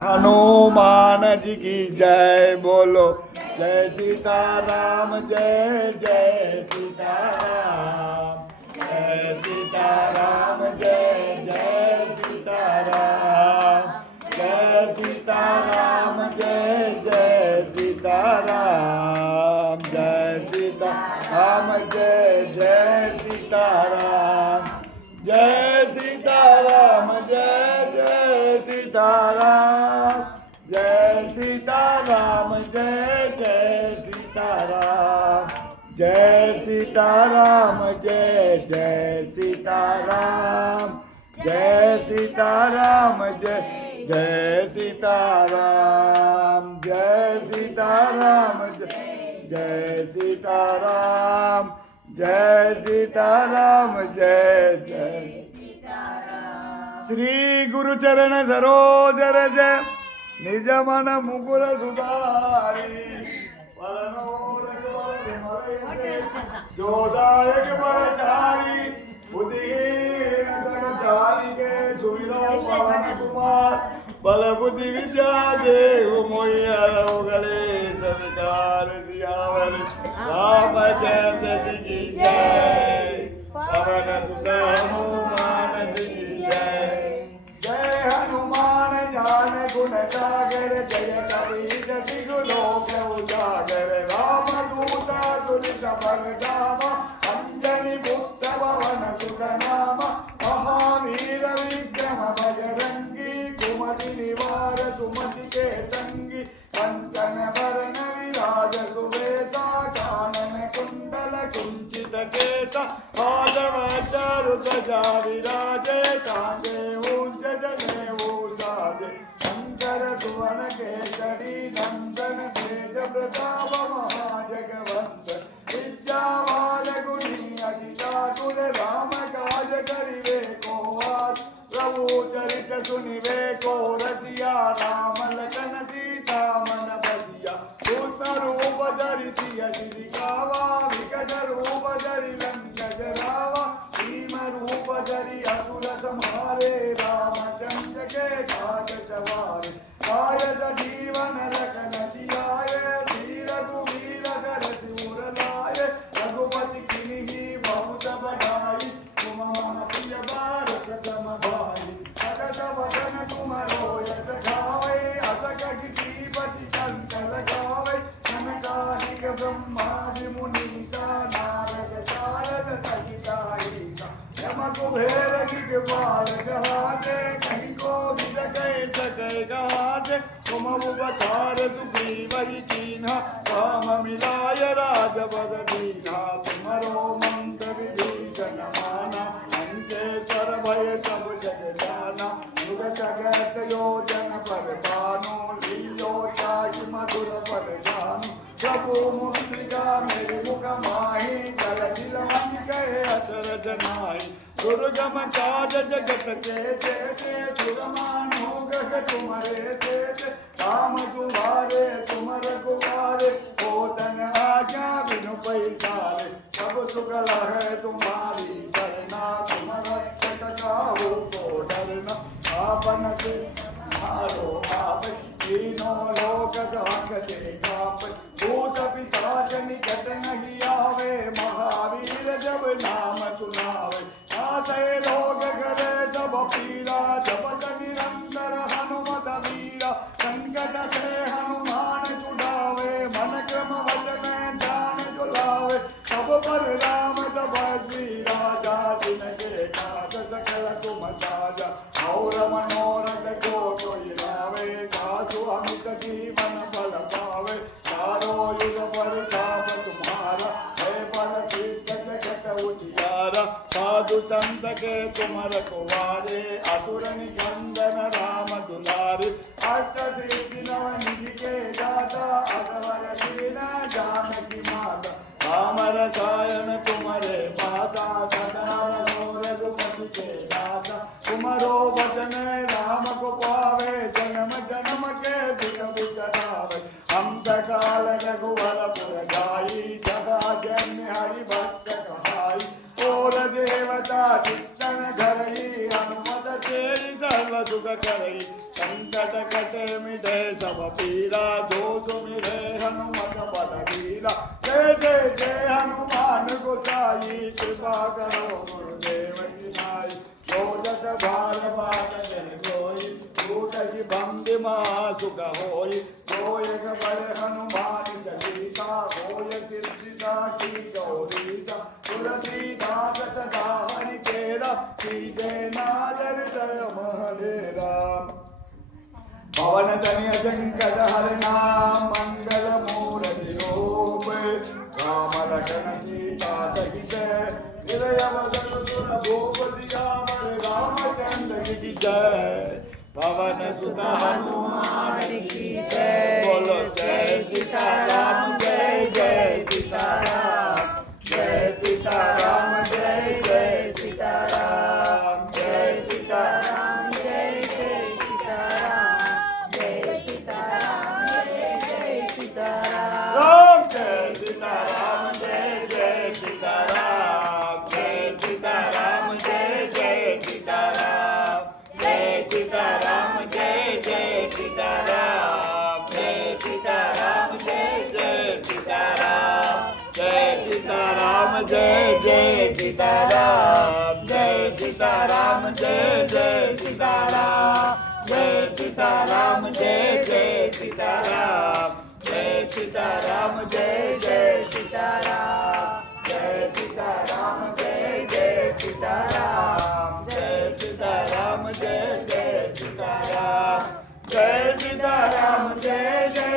हनुमान जी की जय बोलो। जय सीताराम जय जय सीताराम। जय सीताराम जय जय सीताराम। जय सीताराम जय जय सीताराम। जय सीताराम जय जय सीताराम। जय सीताराम जय जय सीताराम। जय सीताराम जय जय सीताराम। जय सीताराम जय जय सीताराम। जय सीताराम जय जय सीताराम। जय सीताराम जय जय सीताराम। जय सीताराम जय जय श्री गुरु चरण सरोज रज निज मन मुकुर सुधारी। जो दायक बलचारी बुद्धिहीन तन जानिके सुमिरो पवन कुमार। बल बुद्धि विद्या देहु मोहि हरहु कलेश विकार। सियावर रामचंद्र जी की जय। पवन सुत हनुमान जी की जय। जय हनुमान ज्ञान गुण सागर जय कपीश तिहु लोक उजागर। राम दूत तुलित बल धामा अंजनी पुत्र पवन सुत नामा। महावीर विक्रम बजरंगी कुमति निवार सुमति के संगी। कंचन वरण विराज सुवेशा कानन कुंडल कुंचित केसा। माधव ध्वजा विराजे कांधे ऊंच जनेऊ साजे। शंकर सुवन केसरी नंदन तेज प्रताप महाजगवंत। विद्यावान गुणी अति चातुर राम काज करिवे को आस। प्रभु चरित सुनिवे को रसिया राम लखन सीता मन बसिया। सूक्ष्म रूप धरि सिय दिखावा विकट रूप धरि लंक जरावा। भीम रूप धरि असुर संहारे रामचंद्र के काज सवारे। कायद जीवन रखन जियाए वीर रघुवीर धर सूर लाए। रघुपति किन्हीं बहुत बड़ाई तुम मम प्रिय भारत तम भाई। भगत वदन तुम रोयस खावे अस कहि पति कंठ लगावे। नमकारिक ब्रह्मादि मुनीसा नारद शारद सहिता ईसा। यम कुबेर दिगपाल कहाते कहीं को विद कहे सके कहाते। तुम उपकार सुग्रीव कीन्हा राम मिलाय राजपद दीन्हा। तुमरो मंत्र विभीषण माना लंकेश्वर भय सब जग जाना। युग जगत योजन पर भानु लीलो चाहि मधुर पद जानु। प्रभु मुद्रिका मेरे मुख माहि जल दिलवन कहे अचरज नाहि। दुर्गम काज जगत के जेते सुरमानो गढ़ तुम्हारे तेते। राम तुम्हारे तुम रघुवारे होतन आज्ञा बिनु पैसारे। सब सुख लहै तुम्हारी करना तुम रक्षक काहू को डरना। आपन मारो आप तीनों लोक कांगते काप। भूत पिशाच निकट नहीं आवे महावीर जब नाम सुनावे। नासै रोग करे जब पीरा जपत निरंतर हनुमत वीरा। संकट से हनुमान छुड़ावे मन क्रम वचन ध्यान जुलावे। सब पर राम तपस्वी राजा जिनके काज सकल तुम साजा। और मनोरथ जो कोई लावे काजु अमित जीवन फल पावे। चारों युग परिताप तुम्हारा है बल सिद्ध जगत उजियारा। साधु संत के तुम रखवारे असुर निकंदन राम दुलारे। अष्ट सिद्धि नव निधि के दाता असवर दीन जानकी माता। राम रसायन तुम्हारे पाता सदा रघुपति के दाता। तुम्हारो वचन राम को पावे जन्म जन्म के दुख बिसरावे। हम सकाल रघुवर पुर जाई जगा जन्य हरि भक्त कहाई। और देवता चित्तन धरई हनुमत से सर्व सुख करई। संकट कटे मिटे सब पीरा, जो सुमिरे हनुमत बल वीरा। जय जय जय हनुमान गोसाई, कृपा करो गुरुदेव की नाई। जो जग भार बात जन कोई, छूट की बंदी महा सुख होई। जो एक बल हनुमान चलीसा, होय कीर्तिता की गौरीता। तुलसीदास सदा हरि तेरा, कीजे नादर जय महरेरा। पवन तनय संकट हरना, मंगल मूर्ति रूप। राम लखन सीता सहित, हृदय वदन सुन भूप सियावर। रामचंद्र की जय, पवन सुत हनुमान की जय। बोलो जय सीताराम, जय जय सीताराम, जय सीताराम, जय जय सीताराम, जय सीताराम, जय जय सीताराम, जय सीताराम, जय जय सीताराम। राम जय सीताराम, जय जय सीताराम, जय सीताराम, जय जय सीताराम, जय सीताराम, जय जय सीताराम, जय सीताराम, जय जय सीताराम, जय सीताराम, जय जय सीताराम, जय सीताराम, जय जय सीताराम, जय सीताराम, जय जय सीताराम, जय सीताराम, जय जय सीताराम, जय सीताराम, जय जय सीताराम, जय सीताराम, जय जय सीताराम, जय सीताराम, जय जय